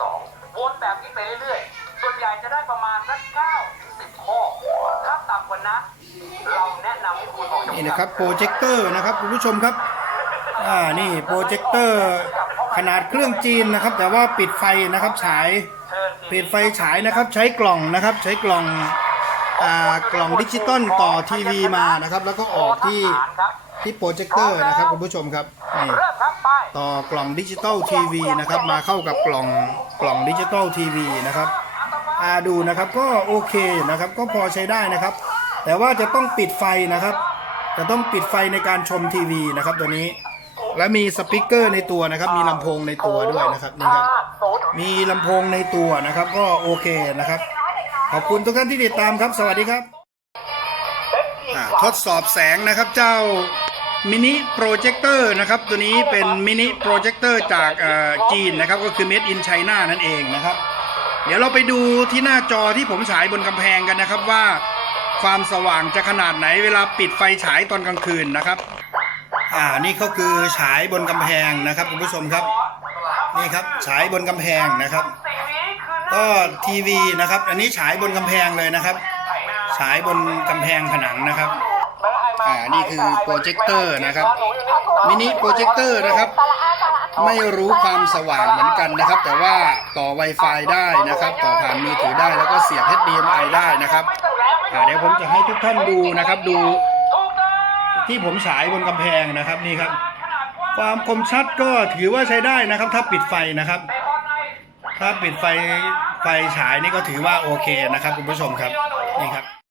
สองวนแบบนี้ไปเรื่อยๆ ส่วนใหญ่จะได้ประมาณสักเก้าถึงสิบข้อ ถ้าต่ำกว่านั้นเราแนะนำให้คุณออกจากนี่นะครับโปรเจคเตอร์นะครับคุณผู้ชมครับ อ่านี่โปรเจคเตอร์ขนาดเครื่องจีนนะครับ แต่ว่าปิดไฟนะครับฉายเชิญปิดไฟฉายนะครับ ใช้กล่องนะครับ ใช้กล่องอ่ากล่องดิจิตอลต่อทีวีมานะครับ แล้วก็ออกที่ครับ ที่โปรเจคเตอร์นะครับคุณผู้ชมครับนี่เริ่มครับไปต่อกล่องดิจิตอลทีวีนะครับมาเข้ากับกล่องกล่องดิจิตอลทีวีนะครับอ่าดูนะครับก็โอเคนะครับก็พอใช้ได้นะครับ แต่ว่าจะต้องปิดไฟนะครับ จะต้องปิดไฟในการชมทีวีนะครับตัวนี้ และมีสปีกเกอร์ในตัวนะครับมีลำโพงในตัวด้วยนะครับนี่ครับมีลำโพงในตัวนะครับก็โอเคนะครับ ขอบคุณทุกท่านที่ติดตามครับ สวัสดีครับอ่าทดสอบแสงนะครับเจ้า มินิโปรเจคเตอร์นะครับ ตัวนี้เป็นมินิโปรเจคเตอร์จากอ่อจีนนะครับ ก็คือ Made in China นั่นเองนะครับ เดี๋ยวเราไปดูที่หน้าจอที่ผมฉายบนกำแพงกันนะครับว่า ความสว่างจะขนาดไหนเวลาปิดไฟฉายตอนกลางคืนนะครับ อ่านี่ก็คือฉายบนกำแพงนะครับคุณผู้ชมครับนี่ครับฉายบนกำแพงนะครับ ก็ทีวีนะครับ อันนี้ฉายบนกำแพงเลยนะครับ ฉายบนกำแพงผนังนะครับ อ่านี่คือโปรเจคเตอร์นะครับมินิโปรเจคเตอร์นะครับ ไม่รู้ความสว่างเหมือนกันนะครับ แต่ว่าต่อ Wi-Fi ได้นะครับ ต่อผ่านมือถือได้แล้วก็เสียบ HDMI ได้นะครับอ่าเดี๋ยวผมจะให้ทุกท่านดูนะครับดู ที่ผมฉายบนกำแพงนะครับนี่ครับ ความคมชัดก็ถือว่าใช้ได้นะครับ ถ้าปิดไฟนะครับ ถ้าปิดไฟไฟฉายนี่ก็ถือว่าโอเคนะครับคุณผู้ชมครับนี่ครับ